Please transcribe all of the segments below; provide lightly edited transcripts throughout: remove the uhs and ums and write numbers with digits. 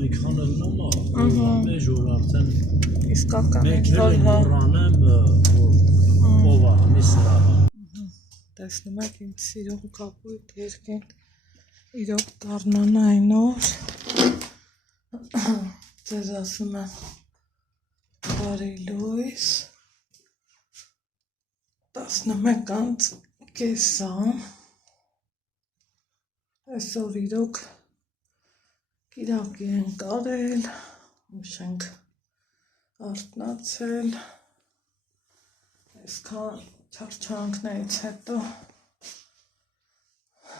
այքան լնամ մեջ որ արդեն իսկական մեկնել եմ ուրանեմ որ ով է մի սրահը տեսնում եք ինձ սիրող կապույտ երկին իրոք դառնանային օր ձեզ ասում եմ բարի լույս 11:30 այսօր իրոք կիրակի ենք արել ուշ ենք արթնացել այսքան չարչարանքներից հետո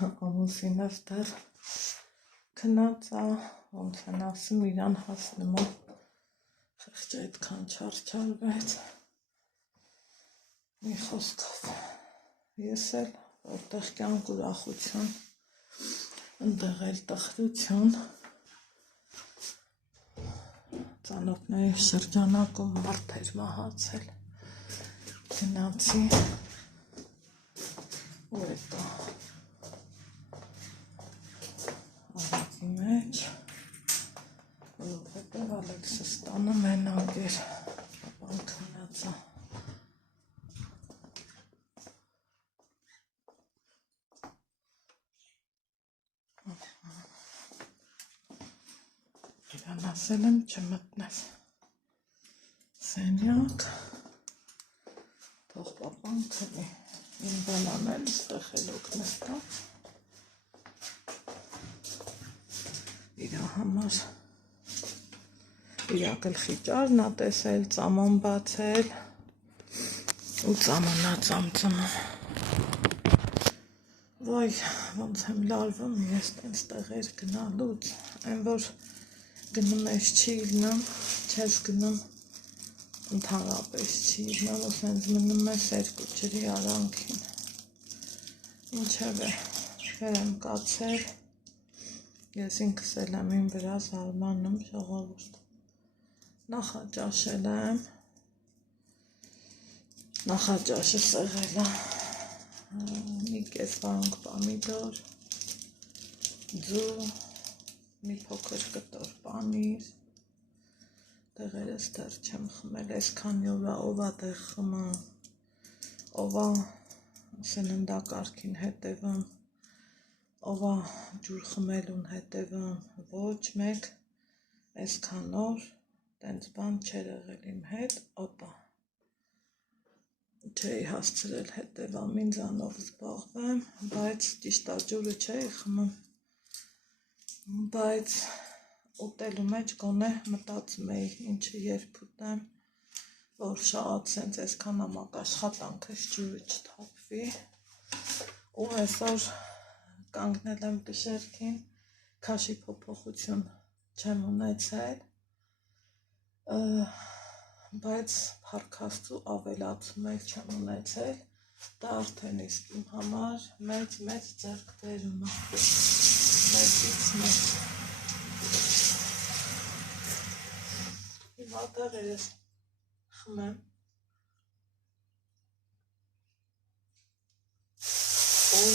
ամուսինս դեռ քնած է ոնց են ասում իրան հասնում է խեղճ այդքան չարչարվեց մի խոսքով ես էլ որտեղ կյանք ուրախություն ընդեղ էլ տխրություն ծանոթների շրջանակում մարդ էր մահացել գնացի ու հետո արեցի մեջ որովհետև Ալեքսս տանը մենակ էր պապան քնած է իրան ասել եմ չմտնես սենյակ թող պապան քնի իմ բանան էլ ստեղ էլ օգնեստա իրա համար իրա գլխի ճարն ա տեսել ծաման բացել ու ծամանա ծամծմում վայ ոնց եմ լարվում ես տենց տեղեր գնալուց այն որ գնում ես չի իլնում չես գնում ընդհանրապես չի իլնում ու սենց մնում ես երկու ջրի արանքին ինչև է վեր եմ կացել ես ինքս էլ եմ իմ վրա զարմանում ժողովուրդ նախաճաշել եմ նախաճաշը սեղել է մի կես վարունգ պամիդոր ձու մի փոքր կտոր պանիր դեղերս դեռ չեմ խմել այսքանի օրա ով է դեղ խմում ով է սննդակարգին հետևում ով է ջուր խմելուն հետևում ոչ մեկ այսքան օր տենց բան չէր եղել իմ հետ օպա չէի հասցրել հետևամ ինձանով զբաղվեմ բայց ճիշտ է ջուրը չէի խմում բայց ուտելու մեջ գոնե մտածում էի ինչը երբ ուտեմ որ շատ սենց այսքան ամակ աշխատանքս ջուրը չթափվի ու այսօր կանգնել եմ կշերքին քաշի փոփոխություն չեմ ունեցել բայց փառք Աստծու ավելացում էլ չեմ ունեցել դա արդեն իսկ իմ համար մեծ ձեռքբերում է մեծից մեծ հիմա դեղերս խմեմ ու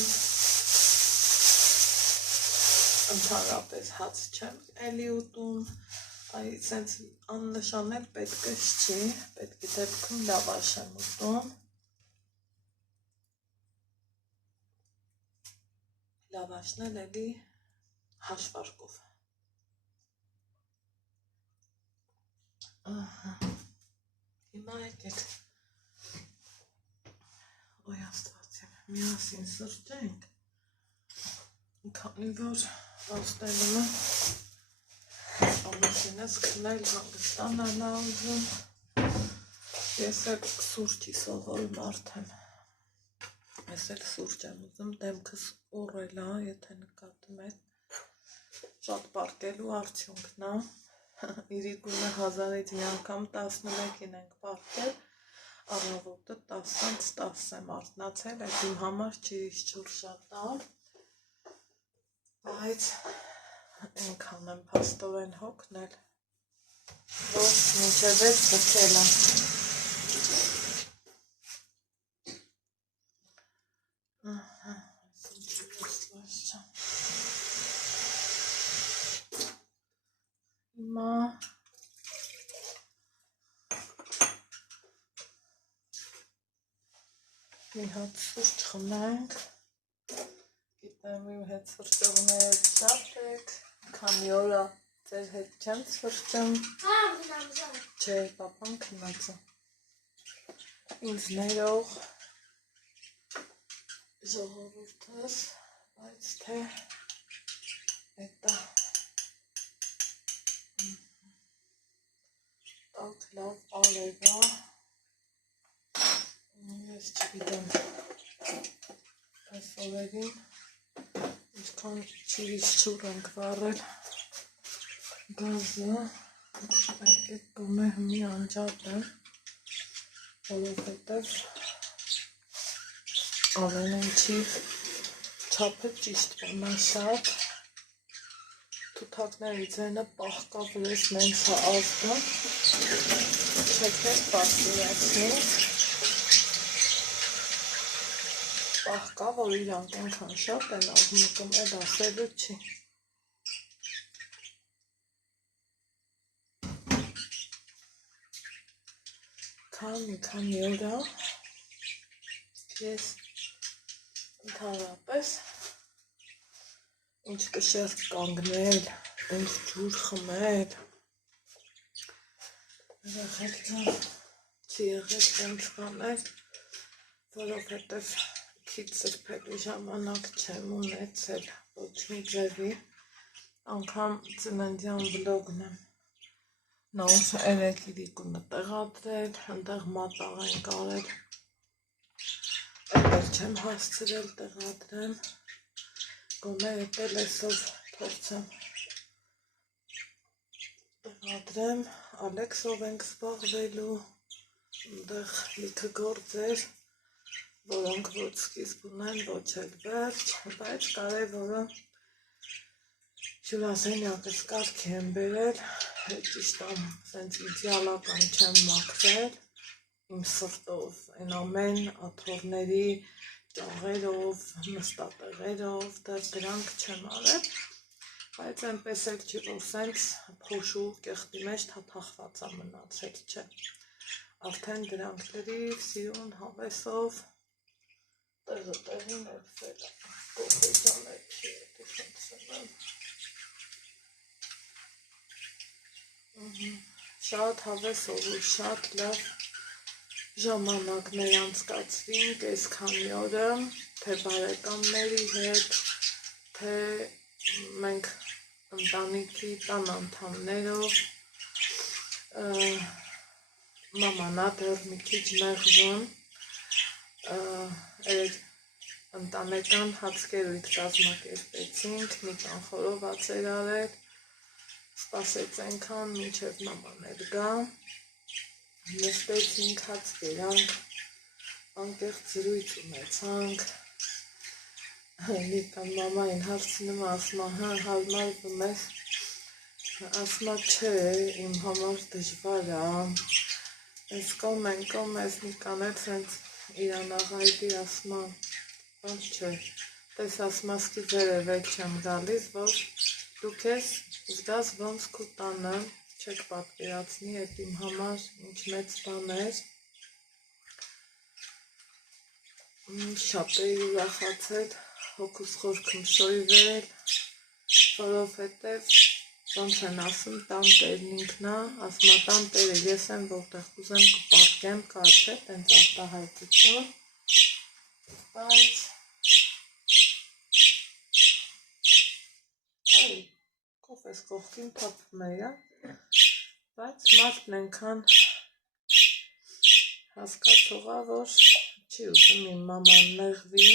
ընդհանրապես հաց չեմ էլի ուտում այ սենց աննշան էլ պետքս չի պետքի դեպքում լավաշ եմ ուտում լավաշն էլ էլի հաշվարկով հիմա եկեք ոյ աստված իմ միասին սրճենք քանի որ ոստելումը ամուսինս քնել հանգստանալ ա ուզում ես էլ սուրճի սովոր մարդ եմ ես էլ սուրճ եմ ուզում դեմքս ուռել ա եթե նկատում եք շատ պարկելու արդյունքն ա իրիկունը 1000-ից մի անգամ 11-ին ենք պարկել առավոտը 10-10 եմ արթնացել այդ իմ համար չի շուրշատալ բայց այնքան եմ փաստորեն հոգնել որ մինչև այդ բքել եմ մի հատ սուրճ խմենք, գիտեմ իմ հետ սրճողները շատ եք, քանի օր ձեր հետ չեմ սրճում, չէ, պապան քնած է, ինձ ներող ժողովուրդս, բայց թե էտա տակ լավ արևա, ես չգիտեմ այս օրերին ինչքան չիրից չուր ենք վառել գազը, այդ կոմե հմի անջատ եմ, որովհետև ամեն ինչի չափը ճիշտ բանա շատ, թութակների ձենը պահկա վրես նենց հա ազգը, չեք ես պաստիրացնից, պահկա, որ իրանք ենքան շատ են աղմուկում, էդ ասելու չի։ Քանի օրա ես ընդհանրապես ինչ կշեղ կանգնել, ինչ ջուր խմել, երեխեքն չի եղել տենց խանել, որովհետև քիչ սրբելու ժամանակ չեմ ունեցել ոչ մի ձևի, անգամ ծննդյան վլոգն եմ նոր էրեկիրիկունը տեղադրել, հնդեղ մատաղ ենք արել, այդեր չեմ հասցրել տեղադրեմ, գոմե էտել էսով փորձեմ տեղադրեմ, Ալեքսով ենք զբաղվելու, ընդեղ լիքը գործեր, որոնք ոչ սկիզբ ունեն, ոչ էլ վերջ, բայց կարևորը հյուրասենյակս կարգի եմ բերել, ճիշտ սենց իդեալական չեմ մաքրել, իմ սրտով, այն ամեն աթոռների ճաղերով, նստատեղերով, դրանք չեմ արել, բայց այնպես էլ չի, որ սենց փոշու կեղտի մեջ թաթախված է մնացել, չէ, արդեն դրանք լրիվ սիրուն հավեսով, տեղը տեղին էրցել է, կողեջան է չի էտի խնդրեմ, շատ հավեսով ու շատ լավ ժամանակներ անցկացրինք այս քանի օրը, թե բարեկամների հետ, թե մենք ընտանիքի տան անդամներով, մամանա դեռ մի քիչ մեղվում, ընտանեկան հացկերույթ կազմակերպեցինք, մի կանխորոված էր արել, սպասեց այնքան մինչև մաման էր գա, նստեցինք, հաց կերանք, անկեղծ զրույց ունեցանք, Նիկան մամային հարցնում ասմա, հարմարվում ես, ասմա չէ, իմ համար դժվար է, այս կոմ ես Նիկան էլ սենց իրան աղայդի ասմա, ոնց չէ, տես ասմա սկի վերևել չեմ գալիս, որ դուք ես զգաս ոնց քու տանը, չեք պատկերացնի, էդ իմ համար ինչ մեծ բան էր, շատ էի ուրախացել, հոգուս խորքում շոյվել, որովհետև ոնց են ասում, տան տերն ինքն է, ասմա տան տերը ես եմ, որտեղ կուզեմ կպատկեմ, կա չէ, տենց արտահայտություն, բայց կոֆես կողքին թափում է, բայց մարդն ենքան հասկացողա, որ չի ուզում իմ մաման մեղվի,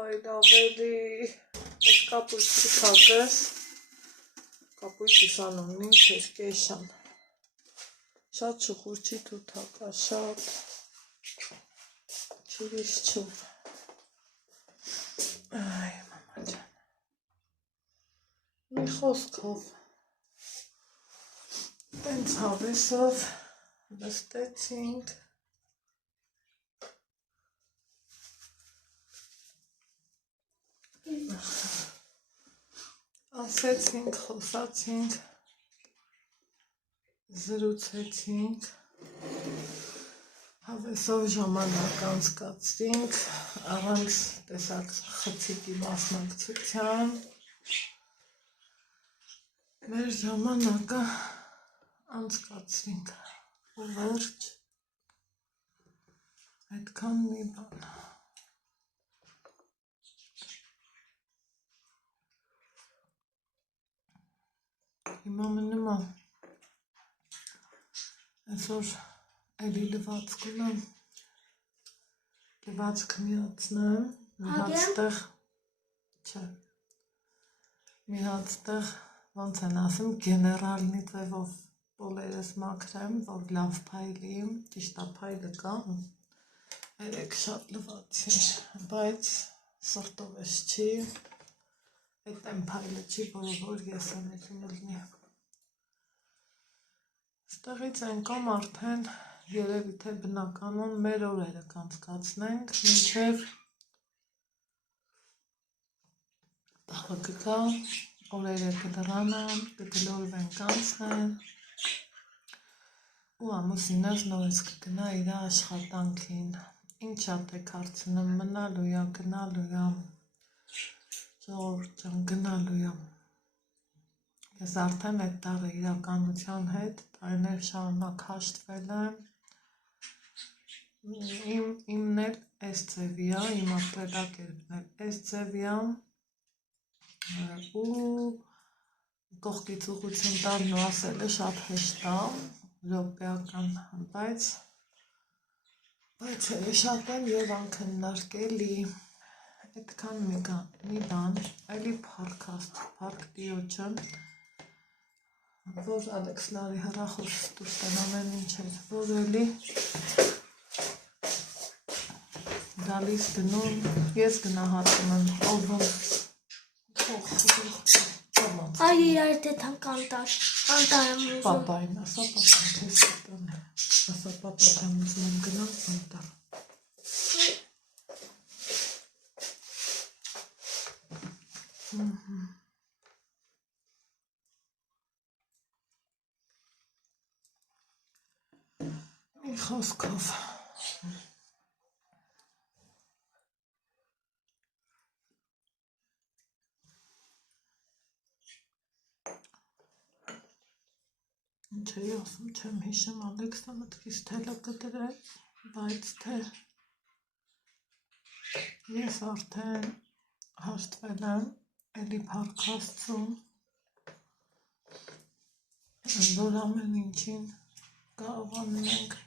այլ ավելի, ես կապույտ չքակս, կապույտ ուսանումնին չերկեշան, շատ շուխուր չի թութակա, շատ չիրիս չուր, այ մամա ջան, մի խոսքով, տենց հավեսով նստեցինք, ասեցինք, խոսացինք, զրուցեցինք, Այսօր ժամանակ անցկացրինք առանց տեսակ խցիկի մասնակցության մեր ժամանակը անցկացրինք ու վերջ այդքան մի բան հիմա մնում է այսօր էլի լվացք ունեմ լվացք միացնեմ մի հատ տեղ ոնց են ասում գեներալնի ձևով պոլերս մաքրեմ, որ լավ փայլի, ճիշտ է փայլը կա, երեք շատ լվացի, բայց սրտով ես չի, այդ եմ փայլը չի, որ ես եմ եկում լնի։ Ստեղից ենքամ արդեն երևի թե բնականում մեր օրերը կանցկացնենք, մինչև տաղը կգա, օրերը կդրանան, կգլորվեն կանցնեն, ու ամուսինս նորից կգնա իր աշխատանքին, ինչա թե կարծնում մնալու է, գնալու է, ժողովուրդ ջան գնալու է։ Ես արդեն այդ տարը իրականության հետ տարիներ շարունակ հաշտվել եմ, իմն էլ այս ձևի է, իմ ապրելակերպն էլ այս ձևի է, ու կողքից ուղղություն տալն ու ասելը շատ հեշտ է, րոպեական, բայց շատ են և անքննարկելի, այդքան մի բան, էլի փառք Տիրոջը, որ Ալեքսնարի հեռախոս դուրս տանամ են ինչ էր, որ էլի գալիս գնում, ես գնահատում եմ ալբոմ Ay yerden kantar եմ ուզում Պապային, ասա պապան քեզ կտան ասա պապայთან ուզում եմ գնամ անտար մի խոսքով ինչ էի ասում չեմ հիշում Ալեքսը մտքից թելը կտրել, բայց թե ես արդեն հաշտվել եմ, էլի փառք Աստծուն, որ ամեն ինչին կարողանում ենք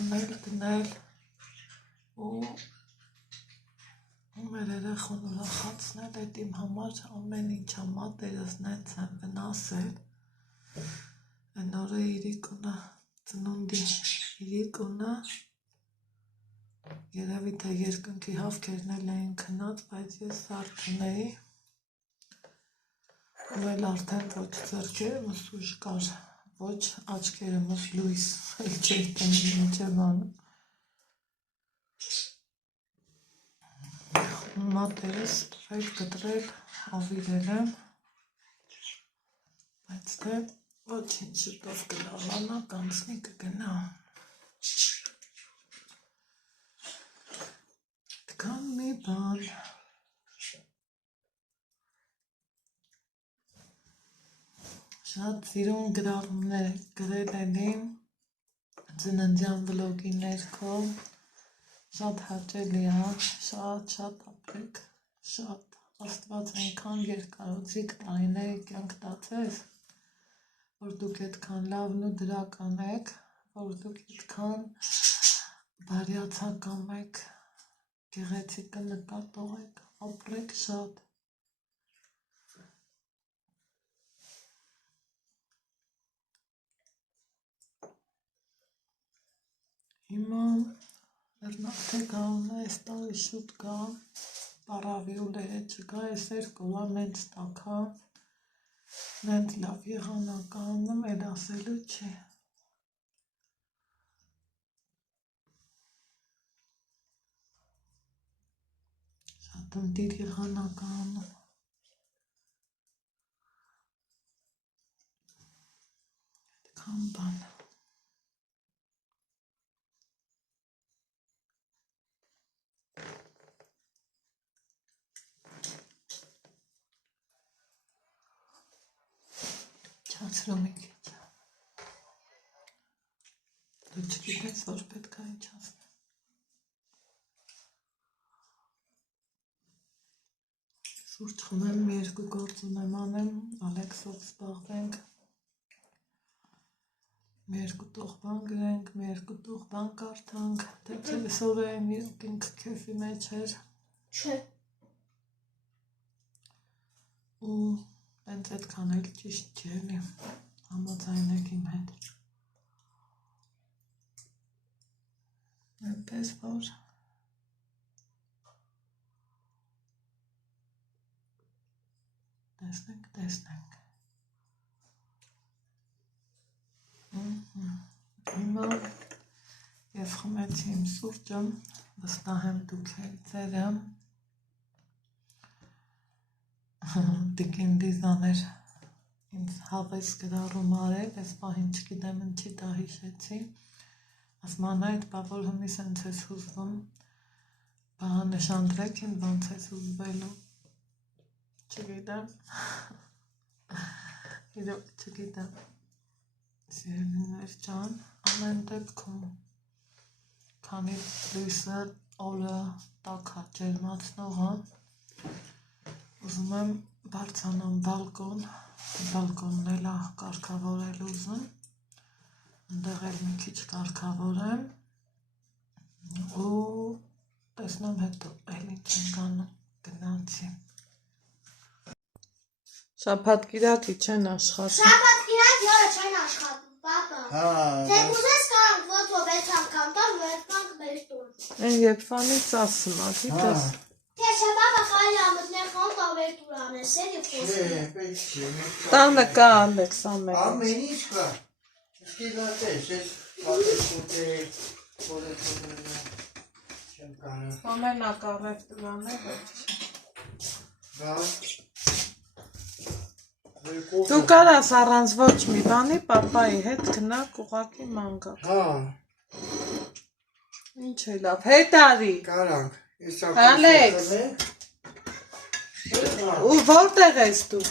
անել, գնել ու մեր երեխան ուրախացնել, այդ իմ համար ամեն ինչ մատերս նենց են վնասել, այն օրը իրիկունը, ծնունդի իրիկունը, երևի թե երկնքի հավքերն էլ էին քնած, բայց ես արդեն էի, ու էլ արդեն ոչ ձեռքերս ուժ կար, ոչ աչքերս լույս, էլ չէր տենում ինչև անում, մատերս տվել, կտրել, ավիրել եմ, բայց թե ոչինչ շուտով կլավանա, կանցնի կգնա։ Այդքան մի բան։ Շատ սիրուն գրառումներ գրել էլի ծննդյան վլոգի ներքո, շատ հաճելի է, շատ ապրեք, շատ Աստված այնքան երկարոցիկ տարիներ կյանք տածես, որ դուք այդքան լավն ու դրական եք, որ դուք այդքան բարյացակամ եք, գեղեցիկը նկատող եք, ապրեք շատ։ Հիմա լրնավթե գալն է, այս տարի շուտ գա, պարավի ու լերը չգա, այս երկովա նենց տակա, նենց լավ եղանականում էլ ասելու չի։ Շատ ընտիր եղանականում։ Այդքան բան։ Չացրում ենք ինչ։ Դու չգիտես, որ պետք է ինչ ասնեմ։ Սուրճ խմեմ, մի երկու գործ ունեմ անեմ, Ալեքսով զբաղվենք։ Մի երկու տող բան գրենք, մի երկու տող բան կարդանք, թե սովորային ինքը քեֆի մեջ էր։ Չէ։ Ու հենց այդքան էլ ճիշտ չէ, էլի, համաձայնեք իմ հետ։ Այնպես որ տեսնենք։ Հիմա ես խմեցի իմ սուրճը, վստահ եմ դուք էլ ձերը։ Տիկին Լիզան էր ինձ հավես գրառում արել, ես պահին չգիտեմ ինչի դա հիշեցի։ Ասում անա այդ բա որ հմի սենց ես հուզվում, բա նշանդրեք իմ ոնց ես հուզվելու։ Չգիտեմ։ Իրոք չգիտեմ։ Սիրելիներ ջան, ամեն դեպքում, քանի լույսը օրը տաք է ջերմացնողը, ուզում եմ բարձրանամ բալկոն, բալկոնն էլ կարգավորել ուզում, ընդեղ էլ մի քիչ կարգավորեմ ու տեսնեմ հետո էլ ինչ ենք անում, գնացի։ Շաբաթ կիրակի չեն աշխատում։ Շաբաթ կիրակի օրը չեն աշխատում, պապա։ Թե ուզես կարող ոտո 6 անգամ տալ, վերցանք մեր տուն։ Այն երբանից ասում ա, գիտես։ Թե չէ պապա կարելի է մտնել խանութ ավերտուր անես, էլի խոսքը։ Տանը կա Ալեքս ամեն ինչ։ Ամեն ինչ կա։ Իսկ դատես, ես պատերկուտեր, չեմ կարող։ Ամենակ ավերտուրան է ոչ։ Բա։ Դու կարաս առանց ոչ մի բանի պապայի հետ գնաք ուղակի ման գաք։ Հա, Ինչ է լավ, հետ արի։ կարանք։ Ալեքս։ Ու որտեղ ես դու։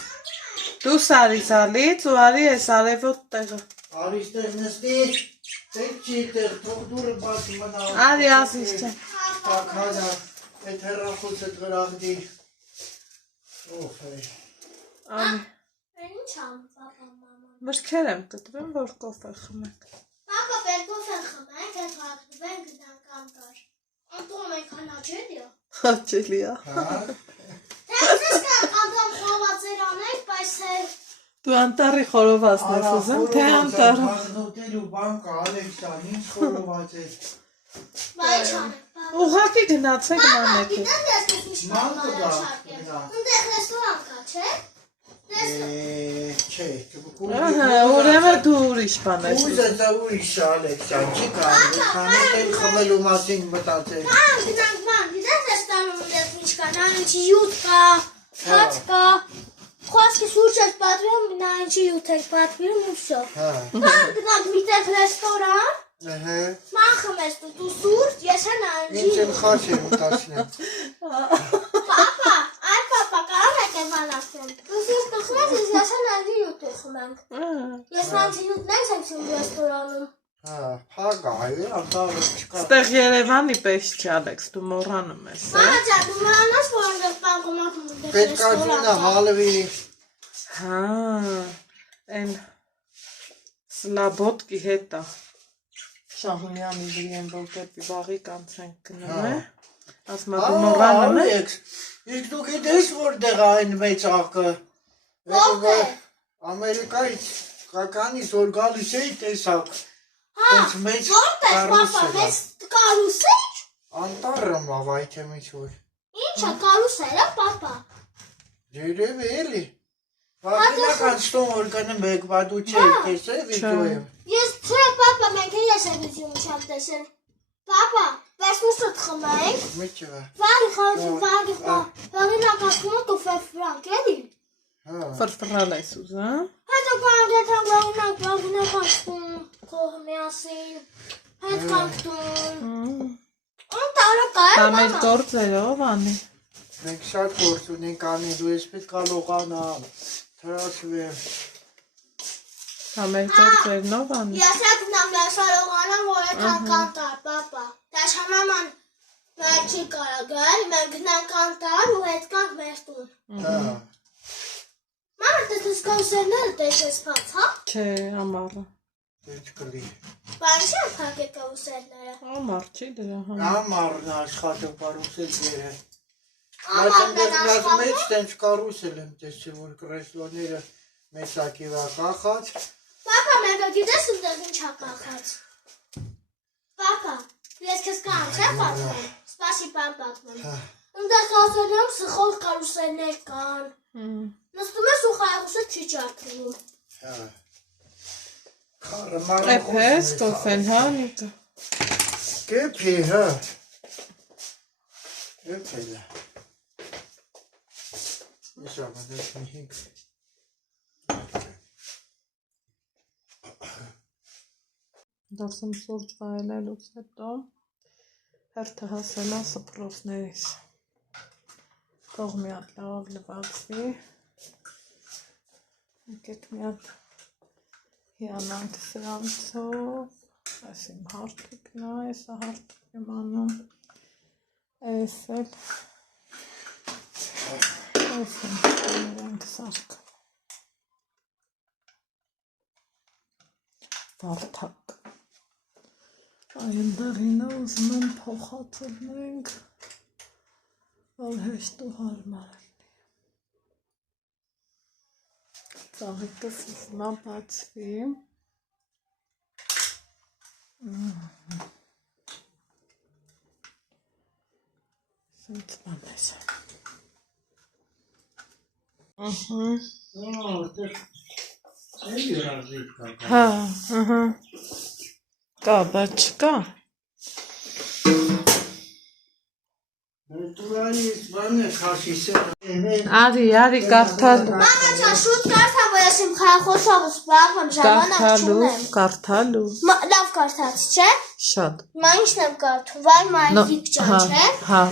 Դու սարի զալից ու արի ես արևոտ տեղը։ Արի ստեղ նստիր, տեղ չի տեղ, թող դուրը բաց մնա։ Արի ասիս չէ։ Տակ հազա, այդ հեռախոսը գրաղդի։ Օհ, Արի։ Ինչ ամ, պապա, մաման։ Մրգեր եմ կտրում, որ կոֆե խմենք։ Պապա, բերկով են խմենք, այդ հատվենք գնանք անտար։ Անտում ենք անաչելի է։ Հաճելի է։ հա, Թե ուզես կարող անդամ խովածեր անենք, բայց Դու անտարի խորովածն ես ուզում, թե անտարը։ Բաղնոտել ու բան կա, Ալեքսան, ինչ խորոված ես։ բայց չանենք, պապա։ Ուղղակի գնացեք Պապա, մանեք։ գիտեմ ես ինչ Ման բան կգա, առաջարկեմ։ գնա։ Ընդեղ ռեստորան կա, չէ։ Չէ, Ուրեմն դու ուրիշ բան ես Ուզը դա ուրիշ Ալեքսան, չի կարող, քանի էլ խմելու մասին մտածել։ Ան գնանք ման, գիտես ռեստորանում դες ինչ կա, նայնչի յուտ կա, հաց կա, խոսքի սուրճ ես պատվիրում, նայնչի յուտ ես պատվիրում ու վсё։ Հա, Ան գնանք միտեղ ռեստորան, ըհը, ման խմես դու սուրճ, ես է նայնչի ինձ էլ յուտ։ խաչ եմ տասնեմ։ Պապա, այ պապա, կարող եք եմ անասեմ։ Դու սուրճ կխմես, ես է նայնչի յուտ ես խմենք։ Ես նայնչի յուտն ես եմ ռեստորանում։ Հա, փագա, արտավը չկա։ Ստեղ Երևանի պես չի Ալեքս, դու մոռանում ես, է։ Մամա ջան, դու մոռանաս, որ այնտեղ բանկոմատում դες Պետք է ջունը հալվի։ Հա, այն Սլաբոտկի հետ է։ Շահունյանի դրի են, որ դեպի վաղի կանցենք գնում է։ Ասում եմ դու մոռանում ես։ Ալեքս, իսկ դու գիտես որտեղ է այն մեծ աղը։ Որտե՞ղ։ Ամերիկայից կականից որ գալիս էի տեսակ։ Հա, Տենց մեծ որտեղ պապա, կարուսել է։ մեծ կարուսել։ Անտառը մավայթեմ ինչ որ։ Ինչա կարուսել է պապա։ Երևի էլի։ Վաղինական ստոն որ գնում եք, բա դու չեք տեսել վիդեոյը։ Ես չէ պապա, մենք էլ ես եմ իջում չեմ տեսել։ Պապա, վեսնուսը խմենք։ Մեջը։ Վաղի նակասումը կոֆե ֆրանկ էլի։ Հա։ Ֆրֆրալ ես ուզում։ Հետո կանգետան վաղինական ստում կողմիասին։ Հետ կանգտում։ Անտարը կա է Դա մեր մամա։ գործերով անի։ Մենք շատ գործ ունենք անելու, ես պետք է լողանամ, թրացվեմ։ Ամեր գործերնով անի։ Ես եկնամ լեսարողանամ, որ էթան կանտար, պապա։ Դաշանաման չի կարա գալ, մենք գնանք կանտար ու հետ կանք մեր տուն։ Հա։ Մամա, դες կոնսերները տեսես փած, հա։ Չէ, ամառը։ Դե չկլի։ Բայց ինչ են փակել կոնսերները։ Ամառ չի դրա համար։ Ամառն աշխատում կարուսել երը։ Ամառն Մեծ տենց կարուսել եմ տեսել, որ կրեսլոները մեծակիվա կախած։ Պապա, մեկը գիտես ուտեղ ինչ ա կախած։ Պապա, ես քեզ կան չեմ պատմում։ Սպասի պան պատմում։ Ուտեղ կասելում սխոր կարուսելներ կան։ Նստում ես ու խայաղուսը չի ճարդվում։ Հա։ Էպես կոֆեն, հա, նիկը։ Կեպի, հա։ Կեպել է։ Ես ամենես մի հինք։ Դասում սուրճ վայելելուց հետո հերթը հասել է սպրոցներից։ Թող մի հատ լավ լվացվի։ Եկեք մի հատ հիանանք սրանցով։ Այս իմ հարթուկն է, այս հարթուկ եմ անում։ Այս էլ։ Այս եմ սարք։ Վարդակ։ Այն դարինը ուզում եմ փոխածելնենք, որ հեշտ ու հարմար լինի։ Ծաղիկը սկսում է բացվի։ Սենց բանես։ Հա, կա, բայց չկա։ Տուրանի բանը քաշիսը։ Արի, կարդալու։ Մամա, չա շուտ կարդա, որ ես իմ խայախոսով սպաղում ժամանակ չունեմ։ Կարդալու։ Լավ կարդաց, չէ։ Շատ։ Մա ինչն եմ կարդում, վայ մայրիկ ջան, չէ։ Հա։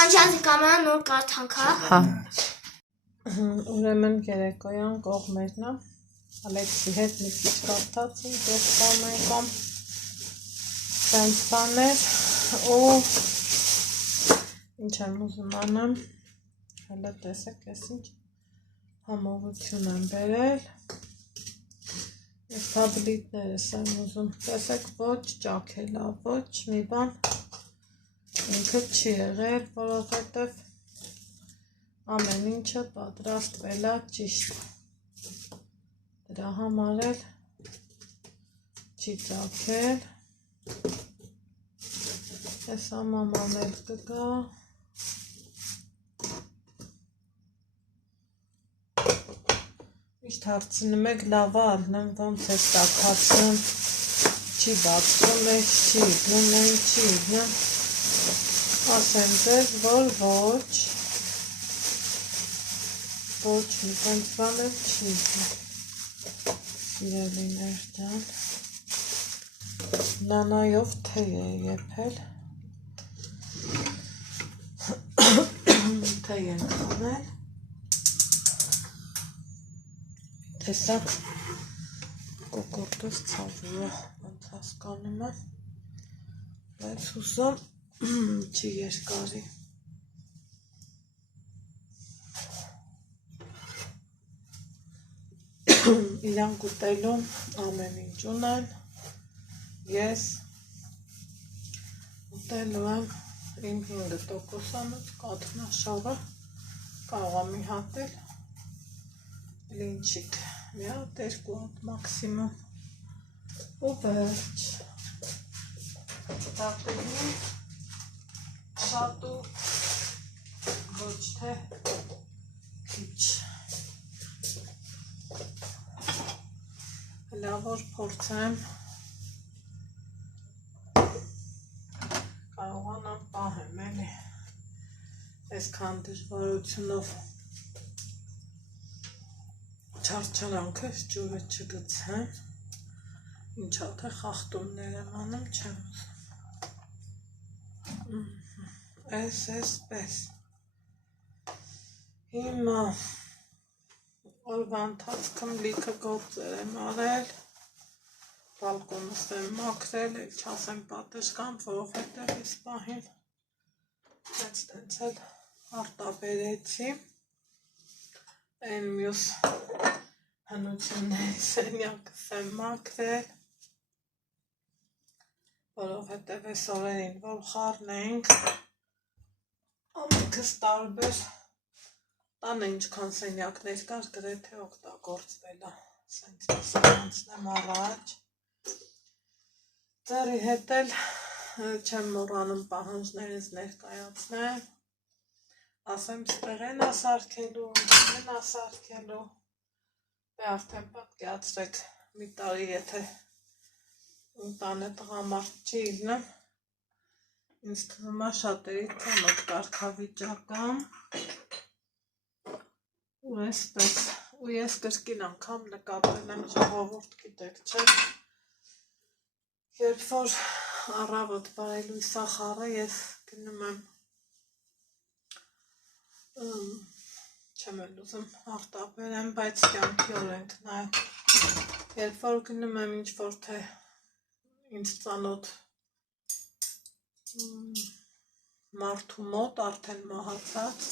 Անջանցի կամերա նոր կարդանք, հա։ Հա։ Ուրեմն երեկոյան կողմերն է։ Ալեքսի հետ մի քիչ կարդացին, դες կամեկամ։ Սենց բաներ ու ինչ եմ ուզում անեմ, հələ տեսեք ես ինչ համովություն եմ բերել, ես թաբլիտներս եմ ուզում, տեսեք ոչ ճաքելա, ոչ մի բան ինքը չի եղել, որովհետև ամեն ինչը պատրաստվել է ճիշտ, դրա համար էլ չի ճաքել, ես ամաման էլ կգա, Միշտ հարցնում եք լավ ալնեմ ոնց է տաքացում, չի բացվում է, չի գնում, չի գնում, ասեմ ձեզ, որ ոչ մի տենց բան էլ չի գնում, սիրելիներ դան, նանայով թեյ է եփել, թեյ են խմել, տեսակ կոկորդով ծավուրը ոնց հասկանում է, բայց հուսամ չի երկարի։ Իրանք ուտելու ամեն ինչ ունեն, ես ուտելու եմ իմ 5%-անոց կաթնաշավը, կարող եմ մի հատ էլ բլինչիկ, մի հատ 2 հատ մաքսիմում ու վերջ, դա կլինի շատ ու ոչ թե քիչ, լավ որ փորձեմ կարողանամ պահեմ էլի այսքան դժվարությունով չարչարանքս ջուրը չգցեմ, ինչա թե խախտումներ եմ անում, չեմ ուզում, էսպես, հիմա օրվա ընթացքում լիքը գործեր եմ արել, բալկոնս եմ մաքրել, էլ չասեմ պատշգամբ, որովհետև այս պահին տենց էլ արտաբերեցի, այն մյուս հնությունների սենյակս եմ մաքրել, որովհետև այս օրերին, որ խառնենք, ամենքս տարբեր տանը ինչքան սենյակներ կար, գրեթե օգտագործվել է, սենց անցնեմ առաջ, ձեռի հետ էլ չեմ մոռանում պահանջներս ներկայացնեմ, ասեմ ստեղ են ասարքելու, են ասարքելու, արդեն պատկերացրեք մի տարի եթե տանը տղամարդ չի իզնեմ, ինձ թվում է շատերի ծանոթ կարգավիճակամ, ու այսպես, ու ես կրկին անգամ նկատել եմ ժողովուրդ գիտեք չէ, երբ որ առավոտ բարելույսա խառը ես գնում եմ, չեմ էլ ուզում արտաբերեմ, բայց կյանքի օրենքն է, երբ որ գնում եմ ինչ-որ թե ինձ ծանոթ մարդու մոտ արդեն մահացած,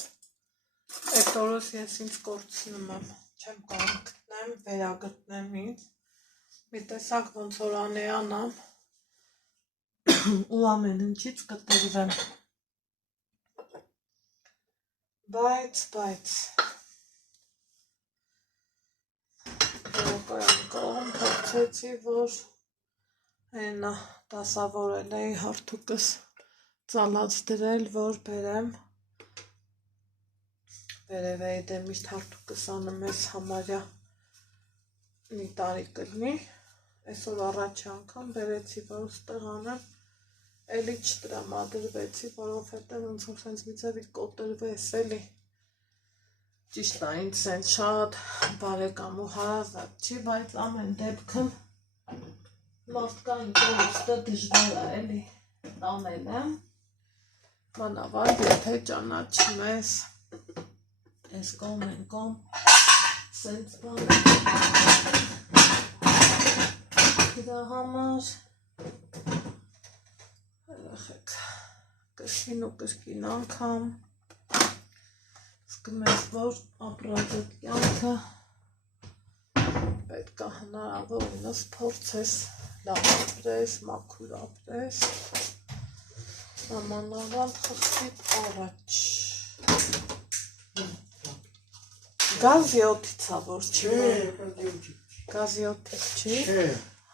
այդ օրս ես ինձ կորցնում եմ, չեմ կարող գտնեմ, վերագտնեմ ինձ, մի տեսակ ոնց որ անեանամ ու ամեն ինչից կտրվեմ, բայց երեկոյան կողմ փորձեցի, որ այնա դասավորել էի հարթուկս ծալած դրել, որ բերեմ, վերև էի դե միշտ հարթուկս անում ես համարյա մի տարի կլնի, այսօր առաջի անգամ բերեցի, որ ստեղ անեմ, էլի չտրամադրվեցի, որովհետև ոնց որ սենց մի ձևի կոտրվես էլի, ճիշտ է ինձ սենց շատ բարեկամ ու հարազատ չի, բայց ամեն դեպքում մարդկային կողմստը դժվար է էլի տանել եմ, մանավանդ եթե ճանաչում ես այս կողմ են կողմ սենց բան դրա համար երեխեք կրկին ու կրկին անգամ զգում ես, որ ապրածդ կյանքը պետք է հնարավորինս փորձես լավ ապրես, մաքուր ապրես, ամանավանդ խղճիտ առաջ Գազի օդից է, որ չի վար, գազի օդից չի,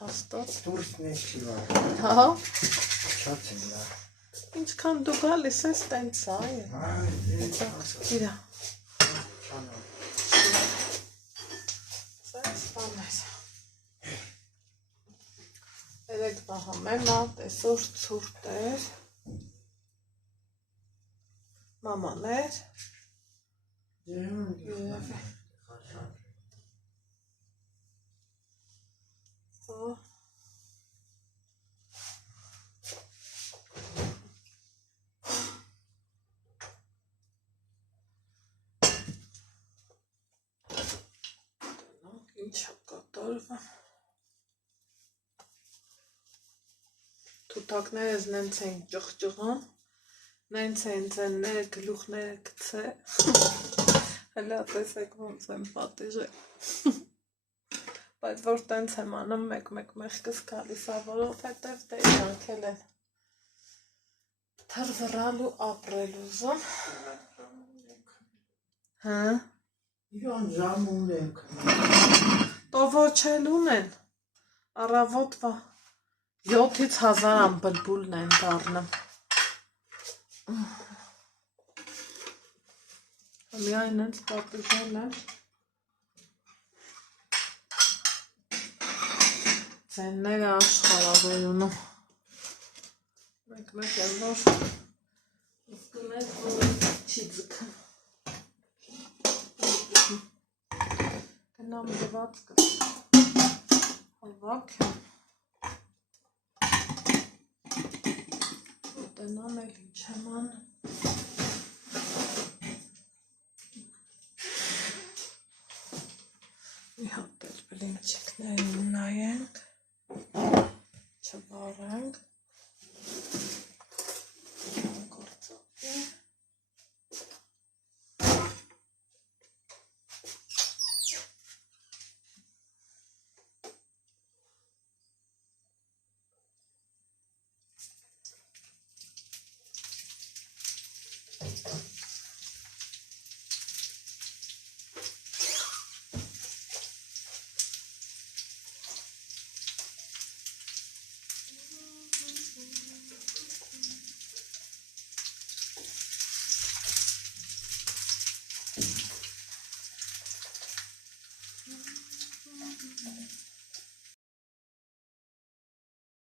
հաստատ, դուրսն ես չի վար, հա, չաց են լար, ինչքան դու գալիս ես տենց է, իրա, սենց բաներ, երեկ բահամեմա, տեսոր ծուրտ էր, մամաներ, ինչ է կատարվում, թութակներս նենց էին ճղճղան, նենց էին ձենները գլուխները գցե, հլա տեսեք ոնց եմ պատիժել, բայց որ տենց եմ անում մեկ մեղքս գալիս է, որովհետև դե իրանք էլ են թրվռալ ու ապրել ուզում, հա, իրան ժամ ունենք, տո ոչ էլ ունեն, առավոտվա 7-ից 1000 ամբլբուլն են դառնում, միայն հենց պատիժել եմ, ձենները աշխարհավերունում, մեկ էլ որ զգում եք, որ չի ձգում, գնամ դվածքս, հավաք եմ, ուտենամ էլ ինչ եմ անում, Մի հատ էլ բլինչիկներին նայենք։